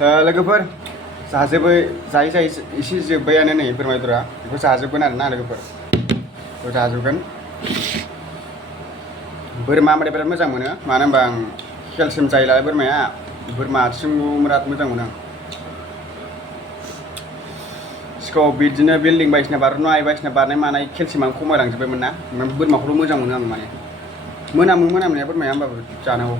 लोगोफोर जाजोबै जायै एसे जोब्बायानो नै बोरमा बेदरा बेखौ जाजोबगोन आरोना लोगोफोर बेखौ जाजोबगोन बोरमा होनबाथाय बिराद मोजां मोनो मानो होनबा आं केलसियाम जायो नालाय बोरमा आथिंखौ बिराद मोजां मोनो आं सिगाङाव बिदिनो बिल्डिं बायदिसिना बायदिसिना बारनाय मानाय केलसियामानो खमायलांजोब्बायमोन ना बोरमाखौल' मोजां मोनो आं माने मोनामनाया बोरमाया होमबाबो जानांगौ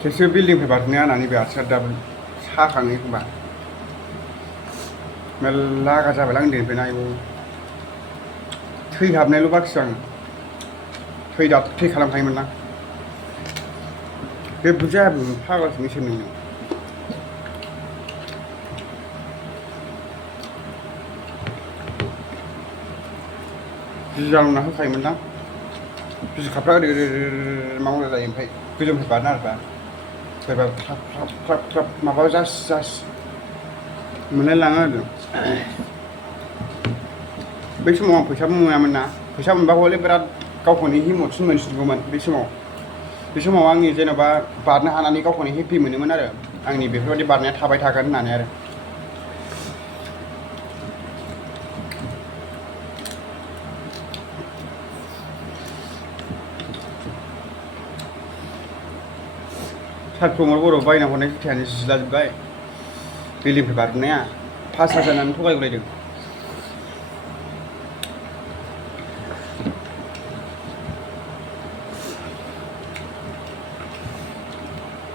खेबसे बिल्डिंनिफ्राय बारनाया आंना बे आथिङा दाबो साखाङो एखमबा मेरला गाज्रि जाबायलां उन्दैनिफ्रायनो आयौ थैहाबनायल' बाखिसो आं थै खालामखायोमोन आं बे बुजाया फाग्लासो इसोरनिनो बिजि जालुना होखायोमोन दां बिखाफ्रा ओरै मावना जायो ओमफ्राय गोजौनिफ्राय बारना आरोबा सोरबा ख्लाब माबा जास मोनलाय लाङो आरो बै समाव आं फैसाबो मोनामोन ना फैसा मोनबा हले बिराद गावखौनो हिम्मतसिन मोनसिनगौमोन बे समाव आंनि जेन'बा बारनो हानानै गावखौनो हेपि मोनोमोन आरो आंनि बेफोरबायदि बारनाया थाबाय थागोन होननानै आरो सारफ्रोमबो बर' बायना हरनाय जुथायानो जिलाजोब्बाय बिल्डिंनिफ्राय बारनाया 5,000 होनानै थगायगुलायदों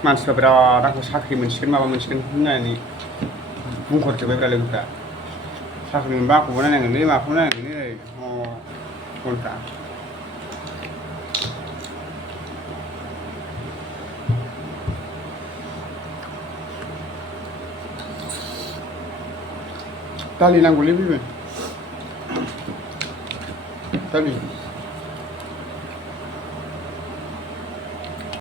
मानसिफ्रा बिराद आंखौ साख्रि मोनसिगोन माबा मोनसिगोन होननानै बुंहरजोब्बाय लोगोफ्रा साख्रि मोनबा आंखौबो नायनांगोनलै माखौ नायनांगोनलै गुबुनफ्रा दालि नांगौलै बेबो दालि